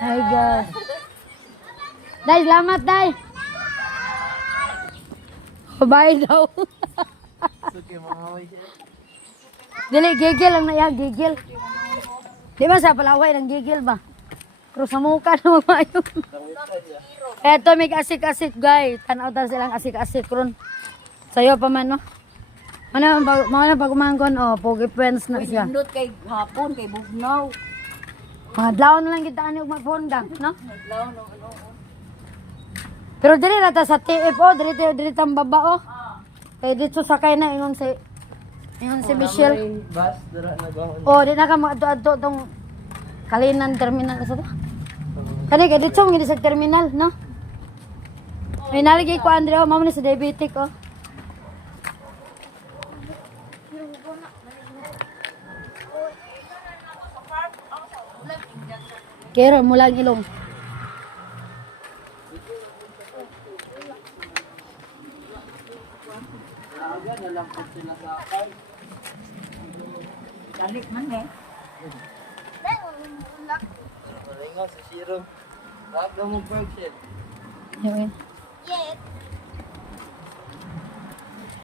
Ay, God. Day, salamat, Day. Bye daw. Dili, gigil lang na yan, gigil. Di ba sa Palaway, nang gigil ba? Pero sa mukha naman mayo. Eto, may asik-asik, guys. Tanaw tayo silang asik-asik. Ron. Sa'yo pa man, no? Ano pag umangkon, oh, pogi friends na siya. Nindot kay hapon, kay bugnaw. Madlaw na lang kita ani ug magpondang, no? Pero dili na ta sa TFO, dili tang baba, oh. Kay dito sakay na ingon si Michelle. Bus, dara na ba? Oh, di na ka maadto tong Kalinan terminal sa to. Kani kay dito ngidi sa terminal, no? May naligay ko Andrea, mamo ni sa diabetic, oh. Kero mula ang ilong. Dalik man eh. Ringo sa zero. Lahat na mo berg shit. Yun. Yes.